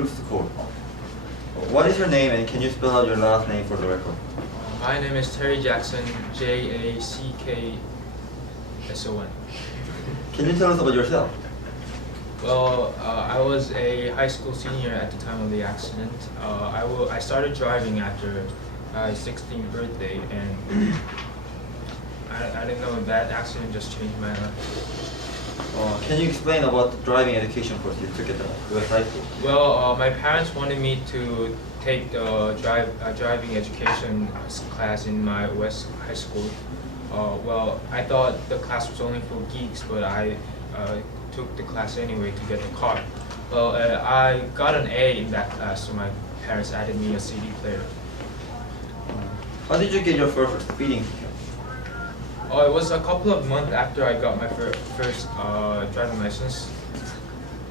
Middle School. What is your name and can you spell out your last name for the record? My name is Terry Jackson, Jackson. Can you tell us about yourself? Well, I was a high school senior at the time of the accident. I started driving after my 16th birthday, and I didn't know that accident just changed my life. Can you explain about the driving education course you took at the US High School? Well, my parents wanted me to take the driving education class in my West High School. Well, I thought the class was only for geeks, but I took the class anyway to get the car. Well, I got an A in that class, so my parents added me a CD player. How did you get your first speeding ticket? Oh, it was a couple of months after I got my first driving license.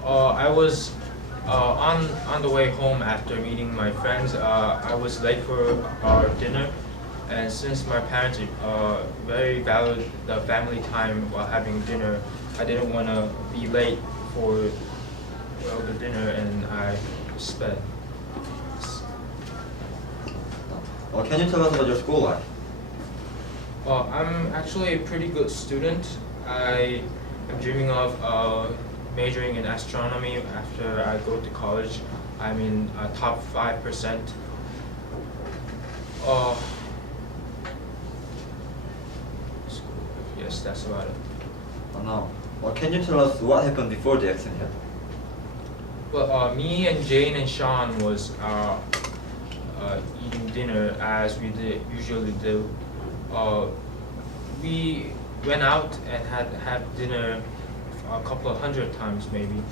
I was on the way home after meeting my friends. I was late for our dinner, and since my parents very valued the family time while having dinner, I didn't want to be late for the dinner, and I sped. Can you tell us about your school life? I'm actually a pretty good student. I am dreaming of majoring in astronomy after I go to college. I'm in top 5%. Yes, that's about it. No. Can you tell us what happened before the accident? Well, me and Jane and Sean was eating dinner as we usually do. We went out and had dinner a couple of hundred times maybe.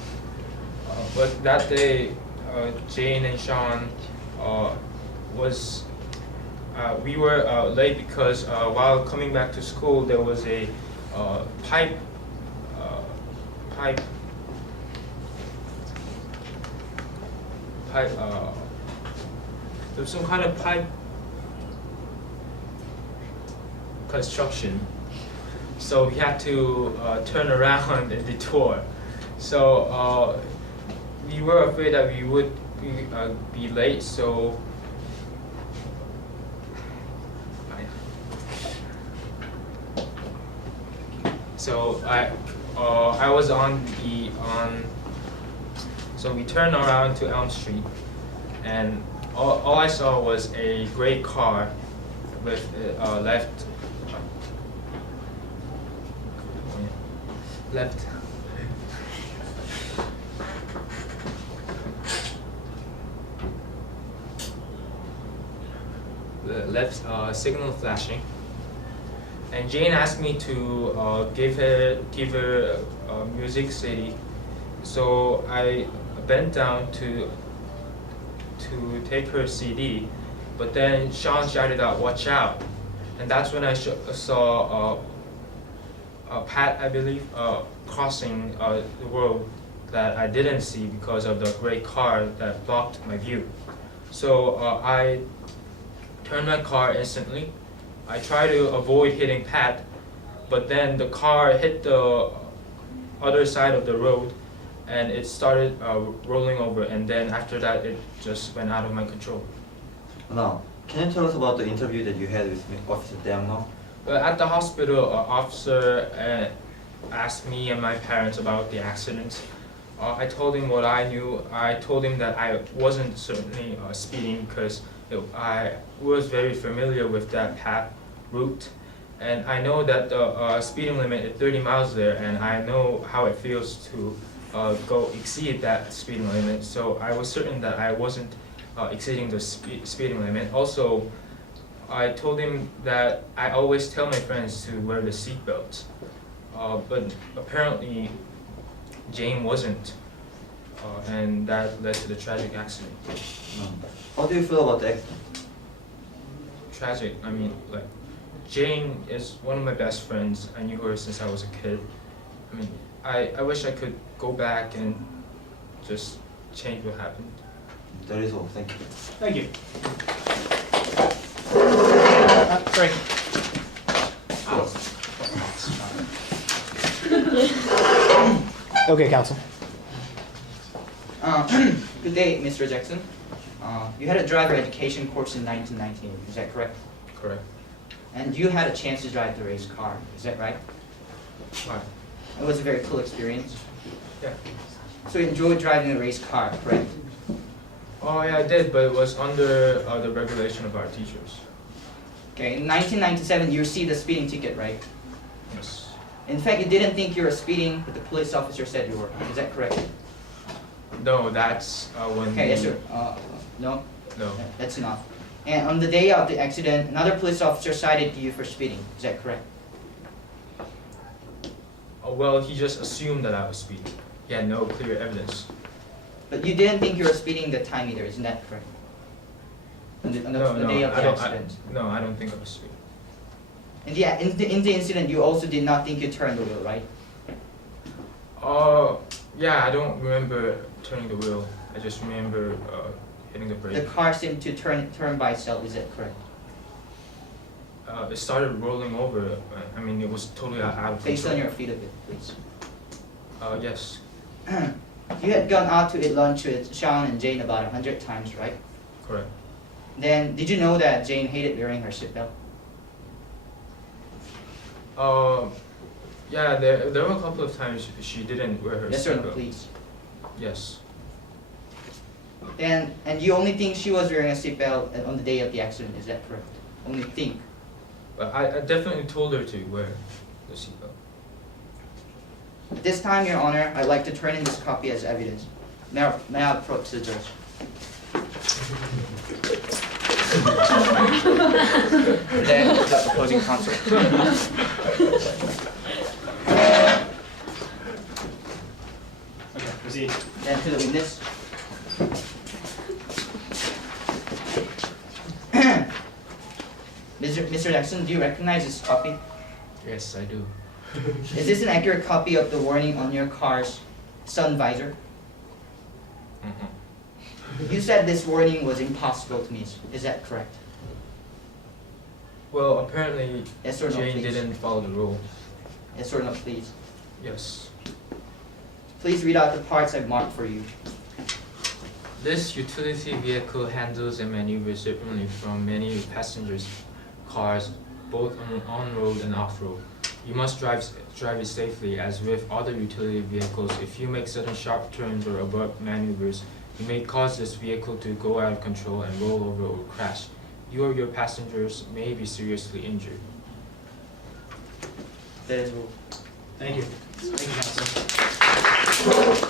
But that day, Jane and Sean we were late because while coming back to school there was a pipe. There was some kind of pipe construction, so we had to turn around and detour. So we were afraid that we would be late. So I was on. So we turned around to Elm Street, and all I saw was a gray car with left. The left signal flashing, and Jane asked me to give her a music CD. So I bent down to take her CD, but then Sean shouted out, "Watch out!" And that's when I saw Pat, I believe, crossing the road that I didn't see because of the gray car that blocked my view. So I turned my car instantly. I tried to avoid hitting Pat, but then the car hit the other side of the road, and it started rolling over, and then after that it just went out of my control. Now, can you tell us about the interview that you had with Officer Damno? Well, at the hospital, an officer asked me and my parents about the accident. I told him what I knew. I told him that I wasn't certainly speeding because I was very familiar with that path route, and I know that the speeding limit is 30 miles there, and I know how it feels to go exceed that speeding limit. So I was certain that I wasn't exceeding the speeding limit. Also, I told him that I always tell my friends to wear the seatbelts, but apparently Jane wasn't, and that led to the tragic accident. How do you feel about the accident? Tragic. I mean, like, Jane is one of my best friends. I knew her since I was a kid. I mean, I wish I could go back and just change what happened. That is all. Thank you. Thank you. Frank. Okay, counsel. Good day, Mr. Jackson. You had a driver education course in 1919, is that correct? Correct. And you had a chance to drive the race car, is that right? Right. It was a very cool experience. Yeah. So you enjoyed driving a race car, correct? Oh yeah, I did, but it was under the regulation of our teachers. Okay, in 1997 you received a speeding ticket, right? Yes. In fact, you didn't think you were speeding, but the police officer said you were. Is that correct? No, that's when. Okay, yes, sir. No? No. That's enough. And on the day of the accident, another police officer cited you for speeding. Is that correct? Well, he just assumed that I was speeding. He had no clear evidence. But you didn't think you were speeding the time either, isn't that correct? On the day of the accident. No, I don't think I was speeding. In the incident, you also did not think you turned the wheel, right? Yeah, I don't remember turning the wheel. I just remember hitting the brake. The car seemed to turn by itself, is that correct? It started rolling over. I mean, it was totally out of control. Face on your feet a bit, please. Yes. You had gone out to eat lunch with Sean and Jane about 100 times, right? Correct. Then, did you know that Jane hated wearing her seatbelt? Yeah, there were a couple of times she didn't wear her Yes or no, seatbelt. please? Yes. And you only think she was wearing a seatbelt on the day of the accident, is that correct? Only think. But I definitely told her to wear the seatbelt. At this time, Your Honor, I'd like to turn in this copy as evidence. May I approach the judge? Then, the opposing counsel. Okay, proceed. Then to the witness. Mr. Jackson, do you recognize this copy? Yes, I do. Is this an accurate copy of the warning on your car's sun visor? Mm-hmm. You said this warning was impossible to miss. Is that correct? Well, apparently Yes or no, Jane please? didn't follow the rule. Yes or no, please? Yes. Please read out the parts I've marked for you. This utility vehicle handles and maneuvers differently from many passengers' cars, both on road and off road. You must drive it safely, as with other utility vehicles. If you make sudden sharp turns or abrupt maneuvers, you may cause this vehicle to go out of control and roll over or crash. You or your passengers may be seriously injured. That is rule. Thank you. Thank you, counsel.